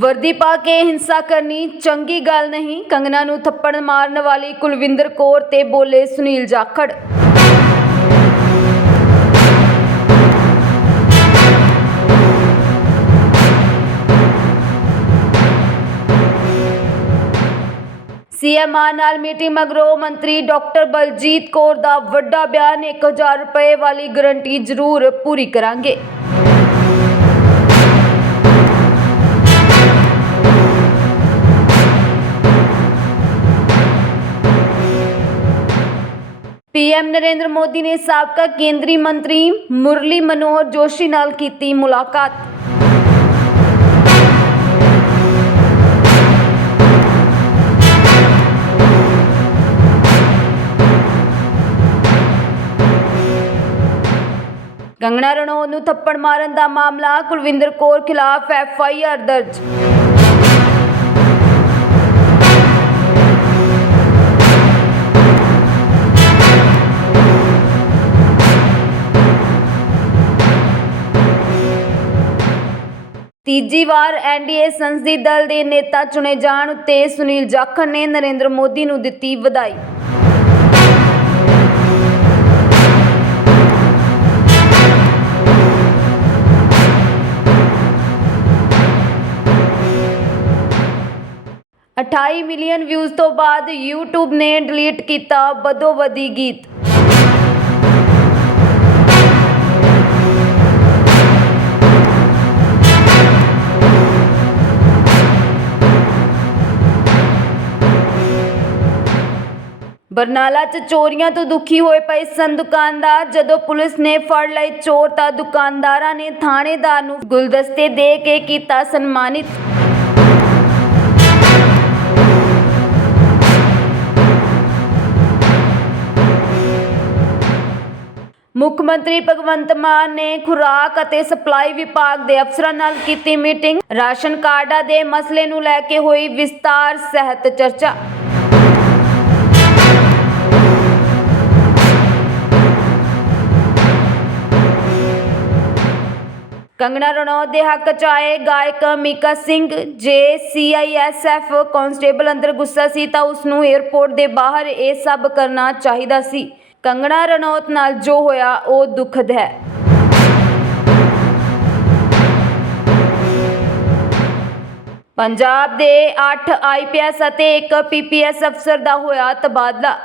ਵਰਦੀ ਪਾ ਕੇ ਹਿੰਸਾ ਕਰਨੀ ਚੰਗੀ ਗੱਲ ਨਹੀਂ। ਕੰਗਨਾ ਨੂੰ ਥੱਪੜ ਮਾਰਨ ਵਾਲੀ ਕੁਲਵਿੰਦਰ ਕੌਰ ਤੇ ਬੋਲੇ ਸੁਨੀਲ ਜਾਖੜ। ਸੀਐਮਆਰ ਨਾਲ ਮੀਟਿੰਗ ਮਗਰੋਂ ਮੰਤਰੀ ਡਾਕਟਰ ਬਲਜੀਤ ਕੌਰ ਦਾ ਵੱਡਾ ਬਿਆਨ 1000 ਰੁਪਏ ਵਾਲੀ ਗਰੰਟੀ ਜ਼ਰੂਰ ਪੂਰੀ ਕਰਾਂਗੇ। ਪੀਐਮ ਨਰਿੰਦਰ ਮੋਦੀ ਨੇ ਸਾਬਕਾ ਕੇਂਦਰੀ ਮੰਤਰੀ ਮੁਰਲੀ ਮਨੋਹਰ ਜੋਸ਼ੀ ਨਾਲ ਕੀਤੀ ਮੁਲਾਕਾਤ। ਕੰਗਣਾ ਰਣੌਤ ਨੂੰ ਥੱਪੜ ਮਾਰਨ ਦਾ ਮਾਮਲਾ ਕੁਲਵਿੰਦਰ ਕੌਰ ਖਿਲਾਫ ਐਫ ਆਈ ਆਰ ਦਰਜ। ਤੀਜੀ ਵਾਰ ਐਨਡੀਏ ਸੰਸਦੀ ਦਲ ਦੇ ਨੇਤਾ ਚੁਣੇ ਜਾਣ ਉੱਤੇ ਸੁਨੀਲ ਜਾਖੜ ਨੇ ਨਰਿੰਦਰ ਮੋਦੀ ਨੂੰ ਦਿੱਤੀ ਵਧਾਈ। ਅਠਾਈ ਮਿਲੀਅਨ ਵਿਊਜ਼ ਤੋਂ ਬਾਅਦ YouTube ਨੇ ਡਿਲੀਟ ਕੀਤਾ ਬਦੋਬਦੀ ਗੀਤ। ਬਰਨਾਲਾ 'ਚ ਚੋਰੀਆਂ ਤੋਂ ਦੁਖੀ ਹੋਏ ਪਏ ਸਨ ਦੁਕਾਨਦਾਰ, ਜਦੋਂ ਪੁਲਿਸ ਨੇ ਫੜ ਲਏ ਚੋਰ ਤਾਂ ਦੁਕਾਨਦਾਰਾਂ ਨੇ ਥਾਣੇਦਾਰ ਨੂੰ ਗੁਲਦਸਤੇ ਦੇ ਕੇ ਕੀਤਾ ਸਨਮਾਨਿਤ। ਮੁੱਖ ਮੰਤਰੀ ਭਗਵੰਤ ਮਾਨ ਨੇ ਖੁਰਾਕ ਅਤੇ ਸਪਲਾਈ ਵਿਭਾਗ ਦੇ ਅਫਸਰਾਂ ਨਾਲ ਕੀਤੀ ਮੀਟਿੰਗ। ਰਾਸ਼ਨ ਕਾਰਡਾਂ ਦੇ ਮਸਲੇ ਨੂੰ ਲੈ ਕੇ ਹੋਈ ਵਿਸਤਾਰ ਸਹਿਤ ਚਰਚਾ। ਕੰਗਣਾ ਰਣੌਤ ਦੇ ਹੱਕ ਚ ਆਏ ਗਾਇਕ ਮੀਕਾ ਸਿੰਘ। ਜੇ ਸੀਆਈਐਸਐਫ ਕਾਂਸਟੇਬਲ ਅੰਦਰ ਗੁੱਸਾ ਸੀ ਤਾਂ ਉਸ ਨੂੰ 에ਅਰਪੋਰਟ ਦੇ ਬਾਹਰ ਇਹ ਸਭ ਕਰਨਾ ਚਾਹੀਦਾ ਸੀ। ਕੰਗਣਾ ਰਣੌਤ ਨਾਲ ਜੋ ਹੋਇਆ, ਉਹ ਦੁਖਦ ਹੈ। ਪੰਜਾਬ ਦੇ 8 ਆਈਪੀਐਸ ਅਤੇ 1 ਪੀਪੀਐਸ ਅਫਸਰ ਦਾ ਹੋਇਆ ਤਬਾਦਲਾ।